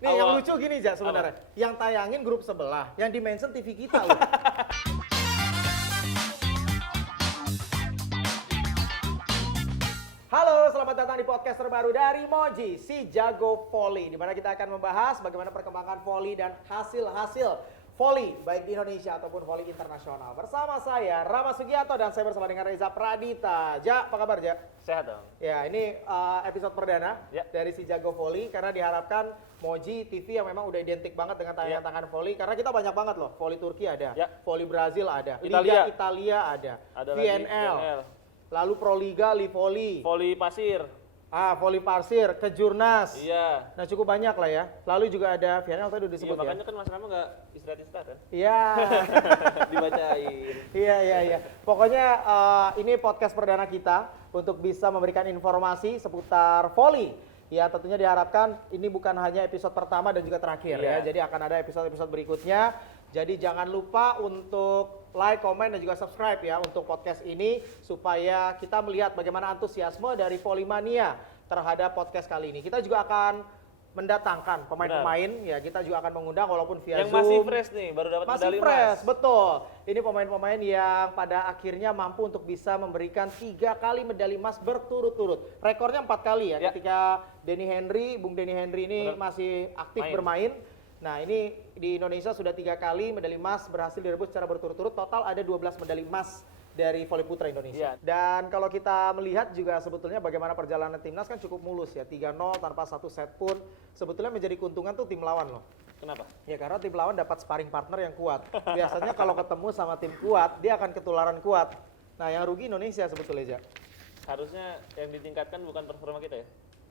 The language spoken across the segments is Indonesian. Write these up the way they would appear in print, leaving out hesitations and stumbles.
Nih yang lucu gini Ja sebenarnya. Yang tayangin grup sebelah, yang dimention TV kita loh. Halo, selamat datang di podcast terbaru dari Moji, si jago volley. Di mana kita akan membahas bagaimana perkembangan volley dan hasil-hasil volley baik di Indonesia ataupun volley internasional. Bersama saya Rama Sugianto dan saya bersama dengan Reza Pradita. Ja, apa kabar Ja? Sehat dong. Ya, ini episode perdana dari si jago volley karena diharapkan Moji TV yang memang udah identik banget dengan tayangan-tayangan volley karena kita banyak banget loh. Volley Turki ada, volley Brazil ada, Liga Italia ada VNL. Lalu Proliga, Livoli. Voli pasir. Voli pasir, Kejurnas. Iya. Nah cukup banyak lah ya. Lalu juga ada VNL tadi udah disebut makanya kan Mas Rama nggak istirahat-istirahat kan? Iya. Dibacain. Iya. Pokoknya ini podcast perdana kita untuk bisa memberikan informasi seputar volley. Ya tentunya diharapkan ini bukan hanya episode pertama dan juga terakhir ya. Jadi akan ada episode-episode berikutnya. Jadi jangan lupa untuk like, komen, dan juga subscribe ya untuk podcast ini supaya kita melihat bagaimana antusiasme dari Volleymania terhadap podcast kali ini. Kita juga akan mendatangkan pemain-pemain ya, kita juga akan mengundang walaupun via yang Zoom. Masih fresh nih, baru dapat medali emas. Masih fresh, betul. Ini pemain-pemain yang pada akhirnya mampu untuk bisa memberikan 3 kali medali emas berturut-turut. Rekornya 4 kali ya, ketika Bung Denny Henry ini masih aktif bermain. Nah ini di Indonesia sudah 3 kali medali emas berhasil direbut secara berturut-turut. Total ada 12 medali emas dari voli putra Indonesia. Dan kalau kita melihat juga sebetulnya bagaimana perjalanan timnas kan cukup mulus ya. 3-0 tanpa satu set pun sebetulnya menjadi keuntungan tuh tim lawan loh. Kenapa? Ya karena tim lawan dapat sparring partner yang kuat. Biasanya kalau ketemu sama tim kuat, dia akan ketularan kuat. Nah yang rugi Indonesia sebetulnya, Ja. Harusnya yang ditingkatkan bukan performa kita ya?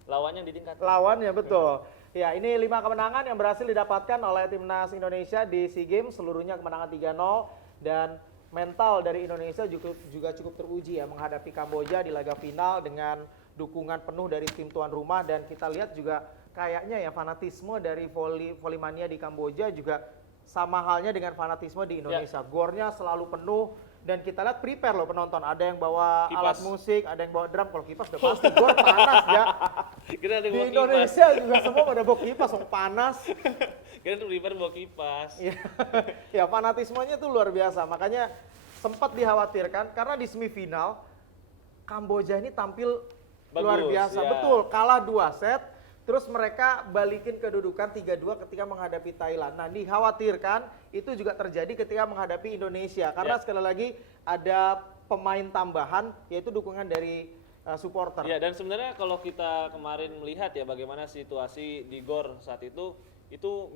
Lawannya yang ditingkatkan. Lawannya, betul. Ya, ini 5 kemenangan yang berhasil didapatkan oleh timnas Indonesia di SEA Games, seluruhnya kemenangan 3-0 dan mental dari Indonesia juga cukup teruji ya menghadapi Kamboja di laga final dengan dukungan penuh dari tim tuan rumah. Dan kita lihat juga kayaknya ya fanatisme dari Volleymania di Kamboja juga sama halnya dengan fanatisme di Indonesia. Gornya selalu penuh. Dan kita lihat prepare loh penonton, ada yang bawa alat musik, ada yang bawa drum. Kalau kipas udah pasti gor panas ya. Di Indonesia juga semua pada bawa kipas, panas. Kira tuh prepare bawa kipas. Ya fanatismenya tuh luar biasa, makanya sempat dikhawatirkan karena di semifinal Kamboja ini tampil luar biasa. Betul, kalah 2 set. Terus mereka balikin kedudukan 3-2 ketika menghadapi Thailand. Nah dikhawatirkan itu juga terjadi ketika menghadapi Indonesia. Karena sekali lagi ada pemain tambahan yaitu dukungan dari supporter. Ya dan sebenarnya kalau kita kemarin melihat ya bagaimana situasi di GOR saat itu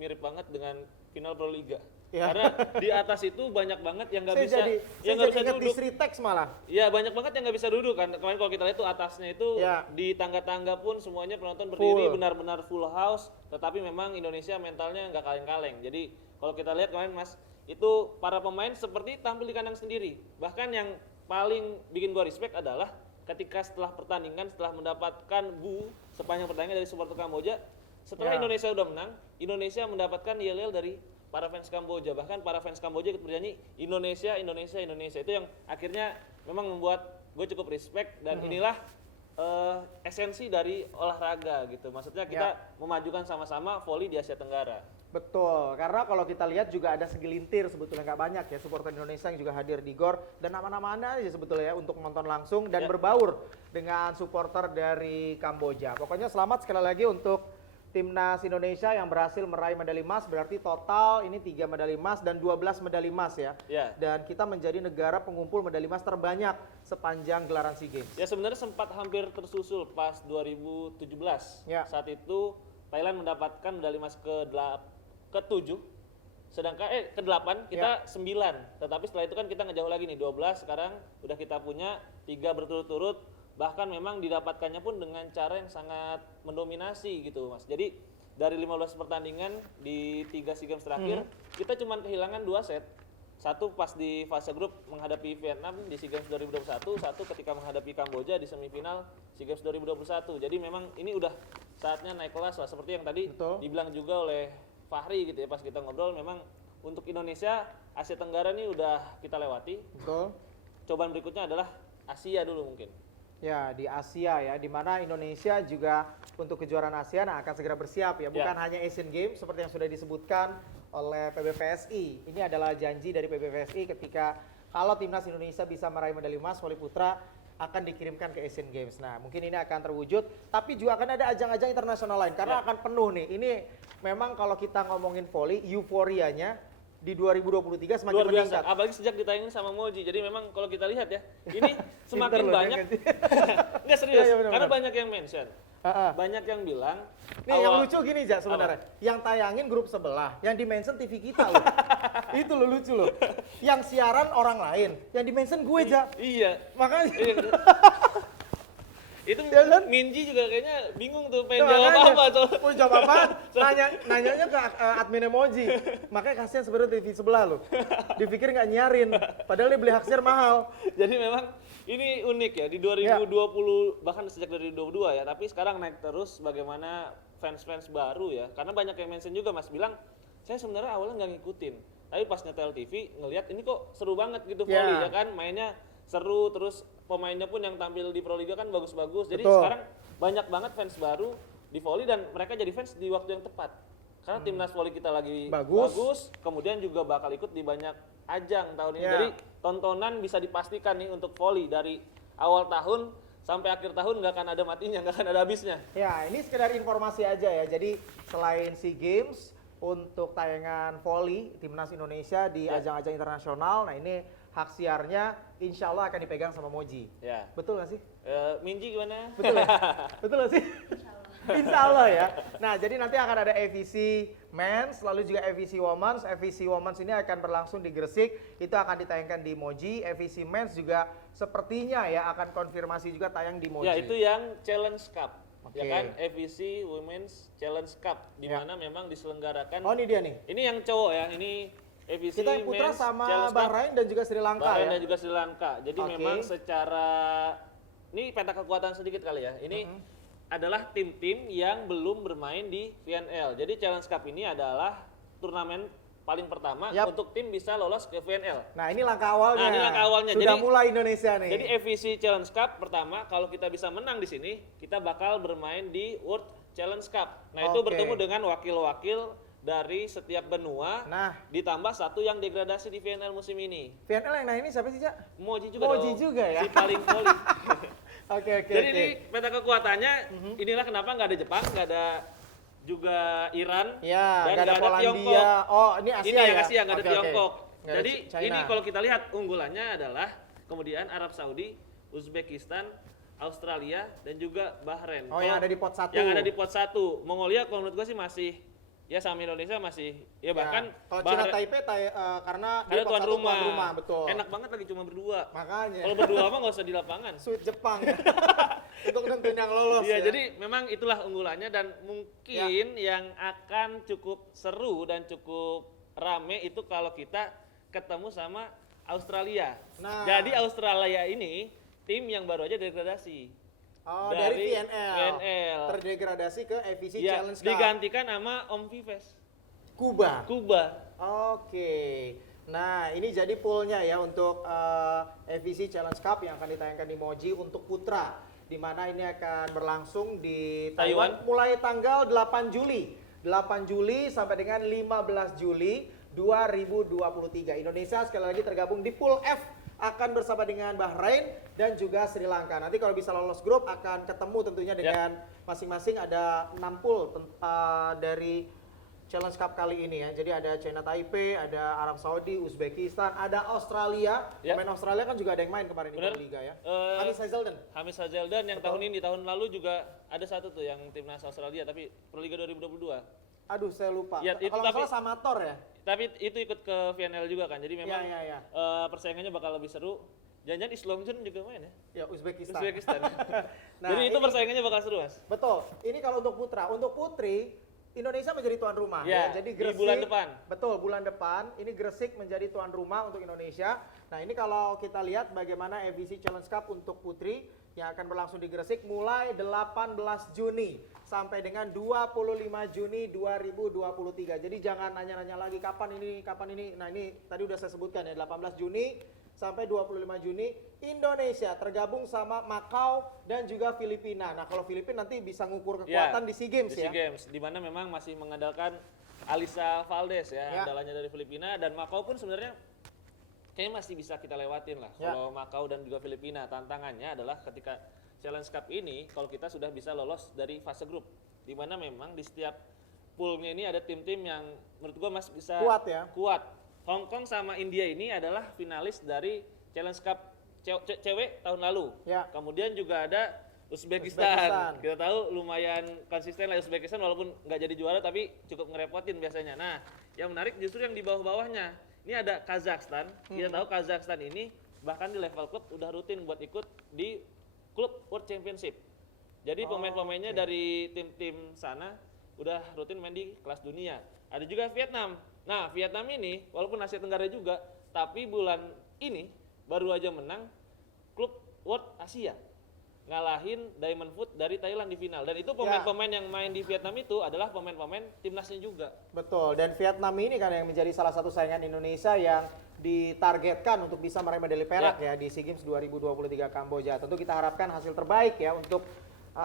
mirip banget dengan final Proliga. Karena di atas itu banyak banget yang nggak bisa duduk. Di Sritex malah. Iya banyak banget yang nggak bisa duduk kan. Kemarin kalau kita lihat tuh atasnya itu di tangga-tangga pun semuanya penonton berdiri benar-benar full house. Tetapi memang Indonesia mentalnya nggak kaleng-kaleng. Jadi kalau kita lihat kemarin Mas, itu para pemain seperti tampil di kandang sendiri. Bahkan yang paling bikin gua respect adalah ketika setelah pertandingan, setelah mendapatkan sepanjang pertandingan dari supporter Kamboja, setelah Indonesia udah menang, Indonesia mendapatkan yel-yel dari para fans Kamboja. Bahkan para fans Kamboja ikut bernyanyi Indonesia, Indonesia, Indonesia. Itu yang akhirnya memang membuat gue cukup respect. Dan inilah esensi dari olahraga gitu. Maksudnya kita memajukan sama-sama voli di Asia Tenggara. Betul, karena kalau kita lihat juga ada segelintir sebetulnya nggak banyak ya supporter Indonesia yang juga hadir di GOR. Dan nama-nama Anda aja sebetulnya ya untuk menonton langsung dan berbaur dengan supporter dari Kamboja. Pokoknya selamat sekali lagi untuk Timnas Indonesia yang berhasil meraih medali emas, berarti total ini 3 medali emas dan 12 medali emas ya. Dan kita menjadi negara pengumpul medali emas terbanyak sepanjang gelaran SEA Games. Ya sebenarnya sempat hampir tersusul pas 2017. Saat itu Thailand mendapatkan medali emas ke-7. Sedangkan ke-8 kita 9. Tetapi setelah itu kan kita ngejauh lagi nih 12, sekarang udah kita punya 3 berturut-turut. Bahkan memang didapatkannya pun dengan cara yang sangat mendominasi gitu Mas. Jadi dari 15 pertandingan di 3 SEA Games terakhir, kita cuma kehilangan 2 set. Satu pas di fase grup menghadapi Vietnam di SEA Games 2021, satu ketika menghadapi Kamboja di semifinal SEA Games 2021. Jadi memang ini udah saatnya naik kelas lah, seperti yang tadi dibilang juga oleh Fahri gitu ya pas kita ngobrol. Memang untuk Indonesia Asia Tenggara ini udah kita lewati. Cobaan berikutnya adalah Asia dulu mungkin. Ya, di Asia ya, di mana Indonesia juga untuk kejuaraan Asia akan segera bersiap ya, bukan hanya Asian Games seperti yang sudah disebutkan oleh PBVSI. Ini adalah janji dari PBVSI ketika kalau timnas Indonesia bisa meraih medali emas voli putra akan dikirimkan ke Asian Games. Nah, mungkin ini akan terwujud, tapi juga akan ada ajang-ajang internasional lain karena akan penuh nih. Ini memang kalau kita ngomongin voli, euforianya di 2023 semakin luar biasa, meningkat. apalagi sejak ditayangin sama Moji. Jadi memang kalau kita lihat ya, ini semakin banyak. Enggak serius, Iya, bener, karena bener. banyak yang mention. Banyak yang bilang, Nih yang lucu gini Ja sebenarnya, yang tayangin grup sebelah, yang di-mention TV kita loh. Itu lo lucu loh. Yang siaran orang lain, yang di-mention gue Ja. Iya. Makanya Itu Ya kan? Minji juga kayaknya bingung tuh pengen Tuh, jawab makanya. apa tuh. Mau jawab apaan? Nanyanya ke admin emoji. Makanya kasihan sebenarnya TV sebelah loh. Dipikir nggak nyiarin, padahal dia beli hak siar mahal. Jadi memang ini unik ya di 2020 bahkan sejak dari 2022 ya, tapi sekarang naik terus bagaimana fans-fans baru ya. Karena banyak yang mention juga Mas bilang, saya sebenarnya awalnya nggak ngikutin. Tapi pas nyetel TV ngelihat ini kok seru banget gitu volley ya kan, mainnya seru, terus pemainnya pun yang tampil di Proliga kan bagus-bagus. Jadi sekarang banyak banget fans baru di volley dan mereka jadi fans di waktu yang tepat. Karena timnas volley kita lagi bagus, kemudian juga bakal ikut di banyak ajang tahun ini. Jadi tontonan bisa dipastikan nih untuk volley dari awal tahun sampai akhir tahun nggak akan ada matinya, nggak akan ada habisnya. Ya, ini sekedar informasi aja ya. Jadi selain SEA Games untuk tayangan volley timnas Indonesia di ajang-ajang internasional, nah ini hak siarnya insya Allah akan dipegang sama Moji. Ya. Betul nggak sih? Minji gimana? Betul ya? Betul nggak sih? Insya Allah ya. Nah, jadi nanti akan ada AVC Men's, lalu juga AVC Women's. AVC Women's ini akan berlangsung di Gresik, itu akan ditayangkan di Moji. AVC Men's juga sepertinya ya akan konfirmasi juga tayang di Moji. Ya, itu yang Challenge Cup. Ya kan, AVC Women's Challenge Cup, di mana memang diselenggarakan. Oh, ini dia nih. Ini yang cowok ya, ini AVC kita yang putra Men's sama Challenge Bahrain dan juga Sri Lanka Bahrain ya. dan juga Sri Lanka. Jadi memang secara ini peta kekuatan sedikit kali ya. Ini adalah tim-tim yang belum bermain di VNL. Jadi Challenge Cup ini adalah turnamen paling pertama untuk tim bisa lolos ke VNL. Nah, ini langkah awalnya. Nah, ini langkah awalnya. Sudah Jadi, mulai Indonesia nih. Jadi AVC Challenge Cup pertama, kalau kita bisa menang di sini, kita bakal bermain di World Challenge Cup. Nah, itu bertemu dengan wakil-wakil dari setiap benua, ditambah satu yang degradasi di VNL musim ini. VNL yang ini siapa sih, Cak? Moji juga Moji juga ya? Si paling poli. Oke. Jadi ini peta kekuatannya, inilah kenapa nggak ada Jepang, nggak ada juga Iran, dan nggak ada Tiongkok. Oh, ini Asia ini yang ya? Asia, nggak ada Tiongkok. Nggak ada Jadi China. ini kalau kita lihat unggulannya adalah kemudian Arab Saudi, Uzbekistan, Australia, dan juga Bahrain. Oh, yang ada di pot 1. Yang ada di pot 1. Mongolia kalau menurut gue sih masih, ya sama Indonesia masih, ya bahkan kalau Cina Taipei karena dia tuan rumah. betul. Enak banget lagi cuma berdua. Makanya. Kalau berdua mah nggak usah di lapangan. Sweet Jepang. Untuk nentuin yang lolos ya. Jadi memang itulah unggulannya dan mungkin yang akan cukup seru dan cukup rame itu kalau kita ketemu sama Australia. Nah. Jadi Australia ini tim yang baru aja degradasi. Oh, dari VNL. Terdegradasi ke AVC Challenge Cup. Digantikan sama Om Vives. Kuba. Oke. Nah, ini jadi poolnya ya untuk AVC Challenge Cup yang akan ditayangkan di Moji untuk putra, di mana ini akan berlangsung di Taiwan mulai tanggal 8 Juli. 8 Juli sampai dengan 15 Juli 2023. Indonesia sekali lagi tergabung di pool F, akan bersama dengan Bahrain dan juga Sri Lanka. Nanti kalau bisa lolos grup akan ketemu tentunya dengan masing-masing ada 6 pool dari Challenge Cup kali ini ya. Jadi ada China Taipei, ada Arab Saudi, Uzbekistan, ada Australia. Pemain Australia kan juga ada yang main kemarin di Liga ya. Hamis Hazelden yang tahun ini, tahun lalu juga ada satu tuh yang timnas Australia tapi Proliga 2022. Aduh, saya lupa. Ya, kalau nggak salah Samator ya. Tapi itu ikut ke VNL juga kan. Jadi memang persaingannya bakal lebih seru. Jangan-jangan Islongchun juga main ya? Ya, Uzbekistan. Nah, jadi itu persaingannya bakal seru, Mas. Betul. Ini kalau untuk putra, untuk putri Indonesia menjadi tuan rumah ya. Jadi Gresik, di bulan depan. Betul, bulan depan ini Gresik menjadi tuan rumah untuk Indonesia. Nah, ini kalau kita lihat bagaimana AVC Challenge Cup untuk putri yang akan berlangsung di Gresik mulai 18 Juni sampai dengan 25 Juni 2023. Jadi jangan nanya-nanya lagi kapan ini. Nah, ini tadi udah saya sebutkan ya, 18 Juni sampai 25 Juni Indonesia tergabung sama Macau dan juga Filipina. Nah, kalau Filipina nanti bisa ngukur kekuatan di SEA Games di ya. SEA Games di mana memang masih mengandalkan Alisa Valdez ya, andalanya dari Filipina, dan Macau pun sebenarnya kayaknya masih bisa kita lewatin lah. Kalau Macau dan juga Filipina, tantangannya adalah ketika Challenge Cup ini kalau kita sudah bisa lolos dari fase grup, di mana memang di setiap poolnya ini ada tim-tim yang menurut gua masih bisa kuat. Hong Kong sama India ini adalah finalis dari Challenge Cup cewek tahun lalu. Kemudian juga ada Uzbekistan. Kita tahu lumayan konsisten lah Uzbekistan, walaupun nggak jadi juara tapi cukup ngerepotin biasanya. Nah, yang menarik justru yang di bawah-bawahnya. Ini ada Kazakhstan. Kita tahu Kazakhstan ini bahkan di level klub udah rutin buat ikut di klub World Championship. Jadi pemain-pemainnya dari tim-tim sana udah rutin main di kelas dunia. Ada juga Vietnam. Nah, Vietnam ini walaupun Asia Tenggara juga, tapi bulan ini baru aja menang klub World Asia. Ngalahin Diamond Foot dari Thailand di final, dan itu pemain-pemain yang main di Vietnam itu adalah pemain-pemain timnasnya juga. Betul, dan Vietnam ini kan yang menjadi salah satu saingan Indonesia yang ditargetkan untuk bisa meraih medali perak ya di SEA Games 2023 Kamboja. Tentu kita harapkan hasil terbaik ya untuk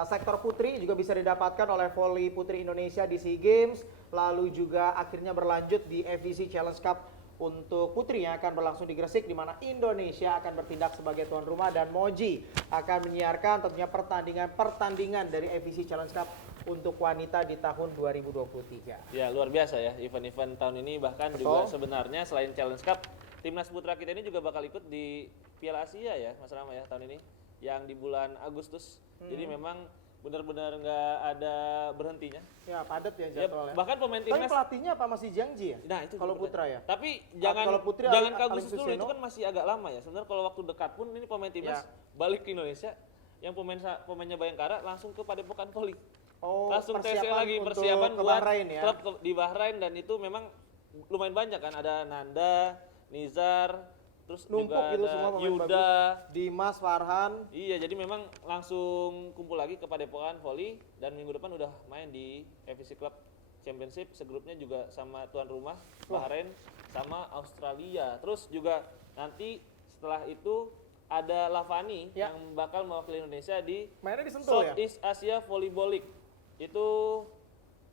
sektor putri juga bisa didapatkan oleh voli putri Indonesia di SEA Games, lalu juga akhirnya berlanjut di FEC Challenge Cup untuk putri yang akan berlangsung di Gresik, di mana Indonesia akan bertindak sebagai tuan rumah dan Moji akan menyiarkan tentunya pertandingan dari FEC Challenge Cup untuk wanita di tahun 2023. Ya, luar biasa ya event-event tahun ini, bahkan juga sebenarnya selain Challenge Cup, timnas putra kita ini juga bakal ikut di Piala Asia ya Mas Rama ya tahun ini yang di bulan Agustus. Jadi memang benar-benar nggak ada berhentinya. Ya, padat ya jadwalnya. Bahkan pemain timnas. Tapi pelatihnya apa masih Jiangji ya? Nah, itu kalau putra ya. Tapi jangan Agustus dulu, itu kan masih agak lama ya. Sebenarnya kalau waktu dekat pun ini pemain timnas balik ke Indonesia, yang pemainnya Bayangkara langsung ke Padepokan Voli. Langsung TC lagi persiapan buat klub di Bahrain, dan itu memang lumayan banyak kan, ada Nanda, Nizar, terus numpuk juga gitu, ada semua Yuda, Dimas, Farhan. Iya, jadi memang langsung kumpul lagi ke Padepokan Voli, dan minggu depan udah main di FEC Club Championship, segrupnya juga sama tuan rumah Bahrain sama Australia. Terus juga nanti setelah itu ada Lavani yang bakal mewakili Indonesia di Southeast Asia Volleyball League. Itu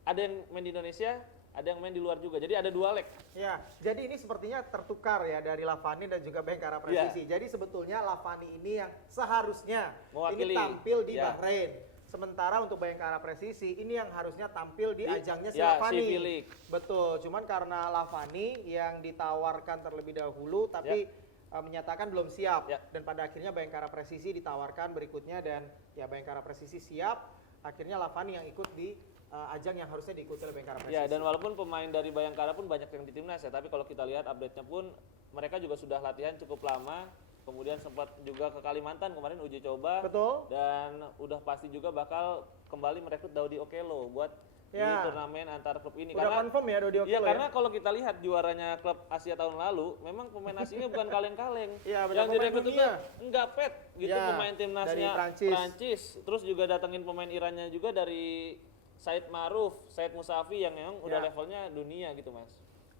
ada yang main di Indonesia, ada yang main di luar juga. Jadi ada 2 leg. Ya, jadi ini sepertinya tertukar ya dari Lavani dan juga Bayangkara Presisi. Jadi sebetulnya Lavani ini yang seharusnya mewakili, ini tampil di Bahrain. Sementara untuk Bayangkara Presisi ini yang harusnya tampil di ajangnya si Lavani. Betul, cuman karena Lavani yang ditawarkan terlebih dahulu tapi menyatakan belum siap. Dan pada akhirnya Bayangkara Presisi ditawarkan berikutnya, dan ya Bayangkara Presisi siap. Akhirnya Lavani yang ikut di ajang yang harusnya diikuti oleh Bayangkara Presisi. Ya, dan walaupun pemain dari Bayangkara pun banyak yang di timnas ya, tapi kalau kita lihat update-nya pun mereka juga sudah latihan cukup lama. Kemudian sempat juga ke Kalimantan kemarin uji coba. Betul. Dan udah pasti juga bakal kembali merekrut Daudi Okello buat di turnamen antar klub ini. Udah confirm ya Daudi Okello. Karena kalau kita lihat juaranya klub Asia tahun lalu, memang pemain asingnya bukan kaleng-kaleng. Yang direkrut itu enggak pet gitu, pemain timnasnya Prancis. Terus juga datengin pemain Irannya juga dari Said Maruf, Said Musafi yang memang udah levelnya dunia gitu Mas.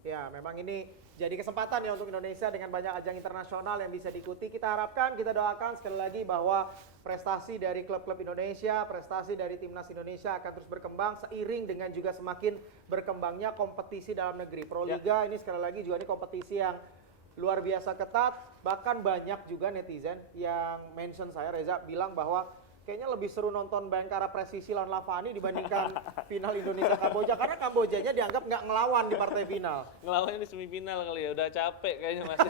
Ya, memang ini jadi kesempatan ya untuk Indonesia dengan banyak ajang internasional yang bisa diikuti. Kita harapkan, kita doakan sekali lagi bahwa prestasi dari klub-klub Indonesia, prestasi dari timnas Indonesia akan terus berkembang seiring dengan juga semakin berkembangnya kompetisi dalam negeri. Proliga ini sekali lagi juga ini kompetisi yang luar biasa ketat. Bahkan banyak juga netizen yang mention saya, Reza, bilang bahwa kayaknya lebih seru nonton Bayangkara Presisi lawan Lavani dibandingkan final Indonesia Kamboja, karena Kambojanya dianggap nggak ngelawan di partai final. Ngelawannya di semifinal kali ya, udah capek kayaknya Mas.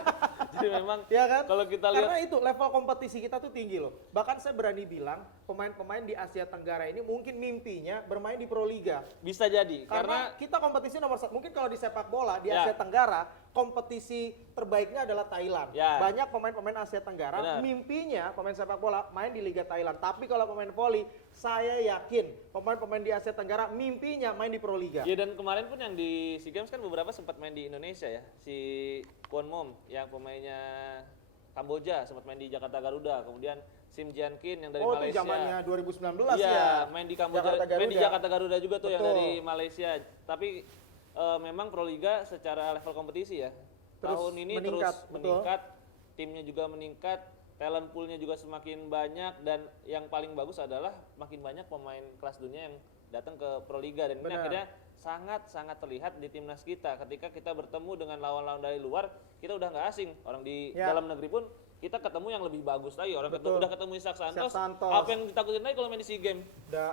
Jadi memang kalau kita lihat, karena itu level kompetisi kita tuh tinggi loh. Bahkan saya berani bilang pemain-pemain di Asia Tenggara ini mungkin mimpinya bermain di Proliga. Bisa jadi. Karena kita kompetisi nomor 1. Mungkin kalau di sepak bola di Asia Tenggara kompetisi terbaiknya adalah Thailand. Banyak pemain-pemain Asia Tenggara mimpinya pemain sepak bola main di Liga Thailand. Tapi kalau pemain voli, saya yakin pemain-pemain di Asia Tenggara mimpinya main di Proliga. Ya, dan kemarin pun yang di SEA Games kan beberapa sempat main di Indonesia ya. Si Kwon Mom yang pemainnya Kamboja sempat main di Jakarta Garuda. Kemudian Sim Jiankin yang dari Oh, itu Malaysia. zamannya 2019 Iya, ya. main di Kamboja, Jakarta main di Garuda. Jakarta Garuda juga tuh yang Betul. dari Malaysia. Tapi memang Proliga secara level kompetisi ya. Terus Tahun ini meningkat, terus betul. meningkat, timnya juga meningkat, talent poolnya juga semakin banyak dan yang paling bagus adalah makin banyak pemain kelas dunia yang datang ke Proliga dan ini Benar. akhirnya sangat terlihat di timnas kita ketika kita bertemu dengan lawan-lawan dari luar kita udah nggak asing orang di Ya. dalam negeri pun kita ketemu yang lebih bagus lagi orang Betul. udah ketemu Isak Santos, Santos. apa yang ditakutin lagi kalau main di SEA Games.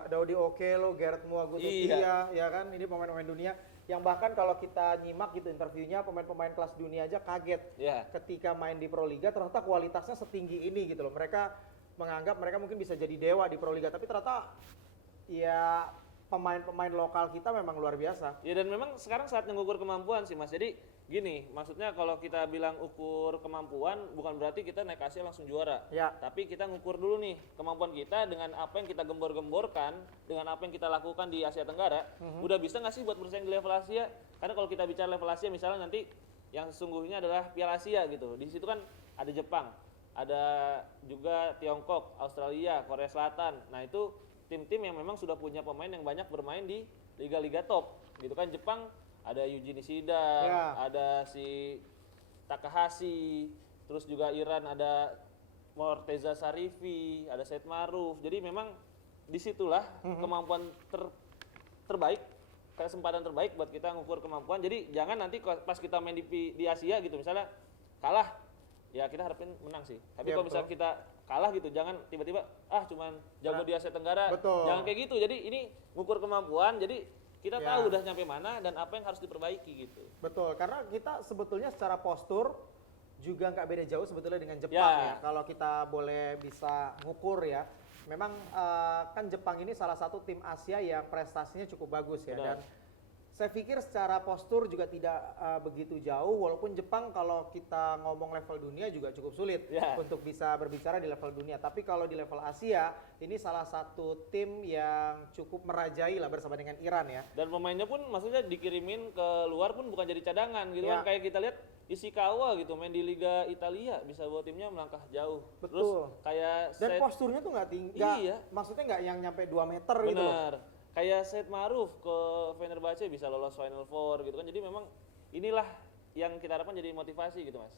Daudi Okelo, Gareth Muagututia, ya kan, ini pemain-pemain dunia yang bahkan kalau kita nyimak gitu interviewnya pemain-pemain kelas dunia aja kaget Ya. ketika main di Proliga ternyata kualitasnya setinggi ini gitu loh. Mereka menganggap mereka mungkin bisa jadi dewa di Proliga tapi ternyata ya pemain-pemain lokal kita memang luar biasa. Ya dan memang sekarang saatnya ngukur kemampuan sih Mas. Jadi gini, maksudnya kalau kita bilang ukur kemampuan bukan berarti kita naik Asia langsung juara. Ya. Tapi kita ngukur dulu nih kemampuan kita dengan apa yang kita gembor-gemborkan, dengan apa yang kita lakukan di Asia Tenggara, udah bisa nggak sih buat bersaing di level Asia? Karena kalau kita bicara level Asia misalnya nanti yang sesungguhnya adalah Piala Asia gitu. Di situ kan ada Jepang, ada juga Tiongkok, Australia, Korea Selatan. Nah, itu tim-tim yang memang sudah punya pemain yang banyak bermain di liga-liga top. Gitu kan Jepang ada Yuji Nishida, Ya. ada si Takahashi, terus juga Iran ada Morteza Sarifi, ada Said Maruf. Jadi memang disitulah kemampuan terbaik, kesempatan terbaik buat kita ngukur kemampuan. Jadi jangan nanti pas kita main di Asia gitu, misalnya kalah, ya kita harapin menang sih. Tapi Ya, kalau misalnya kita kalah gitu, jangan tiba-tiba cuman jago Nah, di Asia Tenggara. betul. Jangan kayak gitu. Jadi ini ngukur kemampuan. Jadi kita Ya. tahu udah nyampe mana dan apa yang harus diperbaiki gitu. Betul, karena kita sebetulnya secara postur juga nggak beda jauh sebetulnya dengan Jepang Ya. ya. Kalau kita boleh bisa ngukur ya, memang kan Jepang ini salah satu tim Asia yang prestasinya cukup bagus ya. Benar. Dan saya pikir secara postur juga tidak begitu jauh, walaupun Jepang kalau kita ngomong level dunia juga cukup sulit Ya. untuk bisa berbicara di level dunia. Tapi kalau di level Asia, ini salah satu tim yang cukup merajai lah bersama dengan Iran ya. Dan pemainnya pun maksudnya dikirimin ke luar pun bukan jadi cadangan gitu Ya. kan. Kayak kita lihat Ishikawa gitu main di Liga Italia bisa bawa timnya melangkah jauh. Betul. Terus kayak Dan Said- posturnya tuh nggak tinggi, Iya. maksudnya nggak yang nyampe 2 meter gitu loh. benar. Kayak Said Maruf ke Fenerbahce bisa lolos Final Four gitu kan. Jadi memang inilah yang kita harapkan jadi motivasi gitu Mas.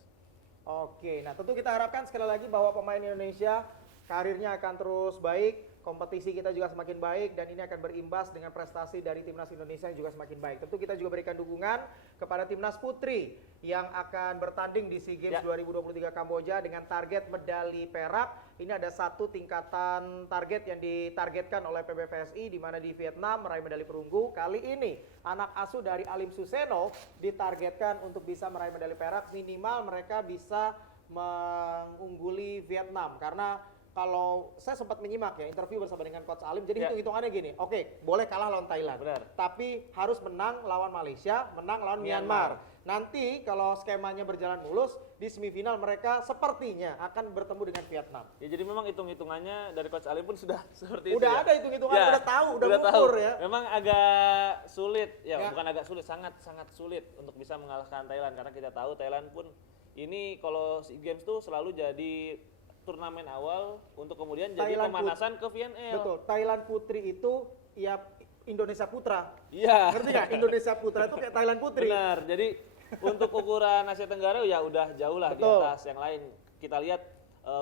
Oke, nah tentu kita harapkan sekali lagi bahwa pemain Indonesia karirnya akan terus baik, kompetisi kita juga semakin baik dan ini akan berimbas dengan prestasi dari timnas Indonesia yang juga semakin baik. Tentu kita juga berikan dukungan kepada timnas putri yang akan bertanding di SEA Games Ya. 2023 Kamboja dengan target medali perak. Ini ada satu tingkatan target yang ditargetkan oleh PBVSI di mana di Vietnam meraih medali perunggu. Kali ini anak asuh dari Alim Suseno ditargetkan untuk bisa meraih medali perak, minimal mereka bisa mengungguli Vietnam karena kalau saya sempat menyimak ya interview bersama dengan Coach Alim, jadi Ya. hitung-hitungannya gini, oke boleh kalah lawan Thailand, Benar. tapi harus menang lawan Malaysia, menang lawan Myanmar. Nanti kalau skemanya berjalan mulus, di semifinal mereka sepertinya akan bertemu dengan Vietnam. Ya jadi memang hitung-hitungannya dari Coach Ali pun sudah seperti itu. Udah ya. ada hitung-hitungan, Ya, udah tahu, udah tahu. ngukur ya. Memang agak sulit, ya, Ya. bukan agak sulit, sangat sulit untuk bisa mengalahkan Thailand karena kita tahu Thailand pun ini kalau SEA Games tuh selalu jadi turnamen awal untuk kemudian jadi Thailand pemanasan ke VNL. Betul, Thailand Putri itu ya Indonesia Putra. Iya. Ngerti nggak? Indonesia Putra itu kayak Thailand Putri. Benar. Jadi untuk ukuran Asia Tenggara ya udah jauh lah di Betul. atas yang lain. Kita lihat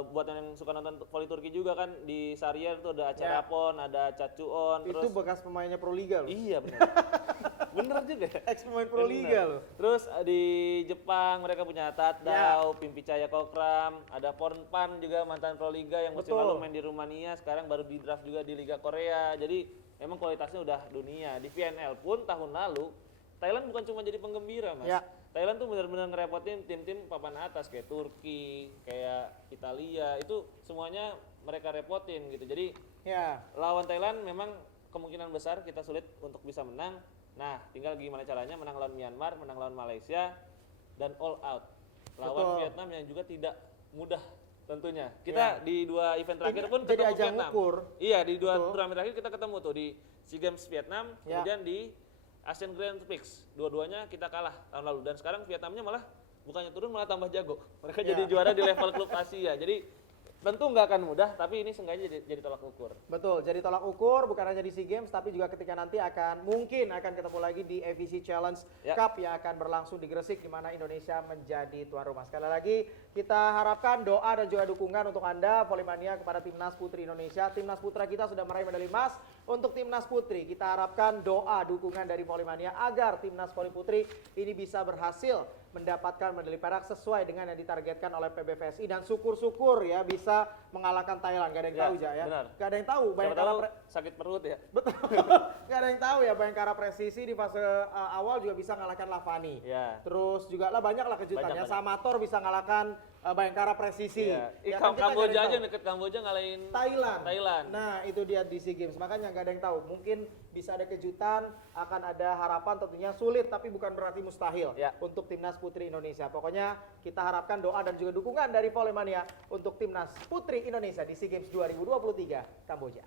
buat yang suka nonton voli Turki juga kan di Sarıyer tuh ada Ya. Acarapon, ada Cacuon, Itu terus bekas pemainnya Pro Liga loh. iya benar. Bener juga. Ex pemain Pro Liga Bener. loh. Terus di Jepang mereka punya Tadao, Pimpicaya Kokram, ada Pornpan juga mantan Pro Liga yang musim Betul. lalu main di Rumania, sekarang baru di draft juga di Liga Korea. Jadi memang kualitasnya udah dunia. Di VNL pun tahun lalu Thailand bukan cuma jadi penggembira, Mas. Ya. Thailand tuh benar-benar ngerepotin tim-tim papan atas kayak Turki, kayak Italia, itu semuanya mereka repotin gitu. Jadi Ya. lawan Thailand memang kemungkinan besar kita sulit untuk bisa menang. Nah, tinggal gimana caranya menang lawan Myanmar, menang lawan Malaysia, dan all out. Lawan Betul. Vietnam yang juga tidak mudah tentunya. Kita di dua event terakhir Ini pun jadi ketemu ajang Vietnam. ukur. Iya, di dua Betul. turnamen terakhir kita ketemu tuh di SEA Games Vietnam, Ya. kemudian di Asian Grand Prix. Dua-duanya kita kalah tahun lalu dan sekarang Vietnamnya malah bukannya turun malah tambah jago. Mereka Ya. jadi juara di level klub Asia. Jadi tentu nggak akan mudah, tapi ini sengaja jadi tolak ukur. Betul, jadi tolak ukur bukan hanya di SEA Games tapi juga ketika nanti mungkin akan ketemu lagi di AVC Challenge Cup yang akan berlangsung di Gresik di mana Indonesia menjadi tuan rumah. Sekali lagi kita harapkan doa dan juga dukungan untuk Anda Volley-mania kepada Timnas Putri Indonesia. Timnas putra kita sudah meraih medali emas. Untuk Timnas Putri kita harapkan doa dukungan dari Volley-mania agar Timnas Volley Putri ini bisa berhasil mendapatkan medali perak sesuai dengan yang ditargetkan oleh PBVSI dan syukur-syukur ya bisa mengalahkan Thailand. Gak ada yang tahu ya. Benar. Gak ada yang tahu. Bayangkara sakit perut ya. Betul. Gak ada yang tahu ya Bayangkara Presisi di fase awal juga bisa mengalahkan Lavani. Ya. Terus juga lah banyak lah kejutannya. Samator bisa mengalahkan Bayangkara Presisi. Ya. Ya, kan Kamboja aja deket Kamboja ngalahin Thailand. Nah itu dia di SEA Games. Makanya gak ada yang tahu. Mungkin bisa ada kejutan, akan ada harapan tentunya sulit tapi bukan berarti mustahil untuk Timnas Putri Indonesia. Pokoknya kita harapkan doa dan juga dukungan dari Volley-mania untuk Timnas Putri Indonesia di SEA Games 2023 Kamboja.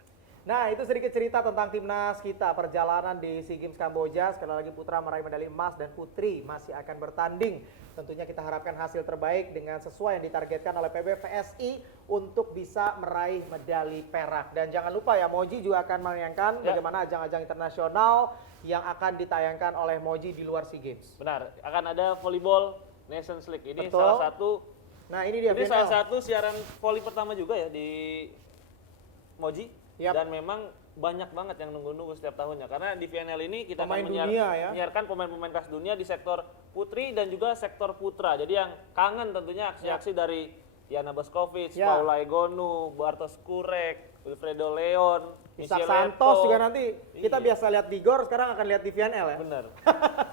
Nah itu sedikit cerita tentang timnas kita, perjalanan di SEA Games Kamboja. Sekali lagi putra meraih medali emas dan putri masih akan bertanding. Tentunya kita harapkan hasil terbaik dengan sesuai yang ditargetkan oleh PBVSI untuk bisa meraih medali perak. Dan jangan lupa ya Moji juga akan menayangkan bagaimana ajang-ajang internasional yang akan ditayangkan oleh Moji di luar SEA Games. Benar, akan ada volleyball Nations League. Ini Betul. salah satu. Nah ini dia. Ini salah satu siaran voli pertama juga ya di Moji. Dan memang banyak banget yang nunggu-nunggu setiap tahunnya karena di VNL ini kita akan menyiarkan pemain-pemain kelas dunia di sektor putri dan juga sektor putra. Jadi yang kangen tentunya aksi-aksi dari Yana Boskovic, Paula Egonu, Bartosz Kurek, Wilfredo Leon, Isak Santos juga nanti kita biasa lihat di GOR, sekarang akan lihat di VNL ya. Bener.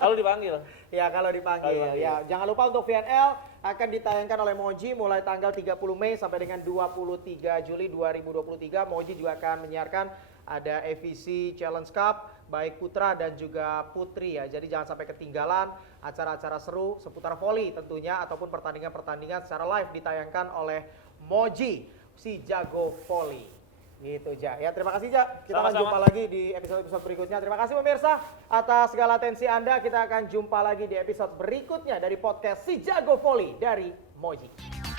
Kalau dipanggil. Ya kalau dipanggil. Ya jangan lupa untuk VNL akan ditayangkan oleh Moji mulai tanggal 30 Mei sampai dengan 23 Juli 2023. Moji juga akan menyiarkan ada AVC Challenge Cup baik putra dan juga putri ya. Jadi jangan sampai ketinggalan acara-acara seru seputar voli tentunya ataupun pertandingan-pertandingan secara live ditayangkan oleh Moji si jago voli. Gitu Ja. Ya terima kasih Ja. Kita akan jumpa lagi di episode-episode berikutnya. Terima kasih pemirsa atas segala atensi Anda. Kita akan jumpa lagi di episode berikutnya dari podcast Si Jago Voli dari Moji.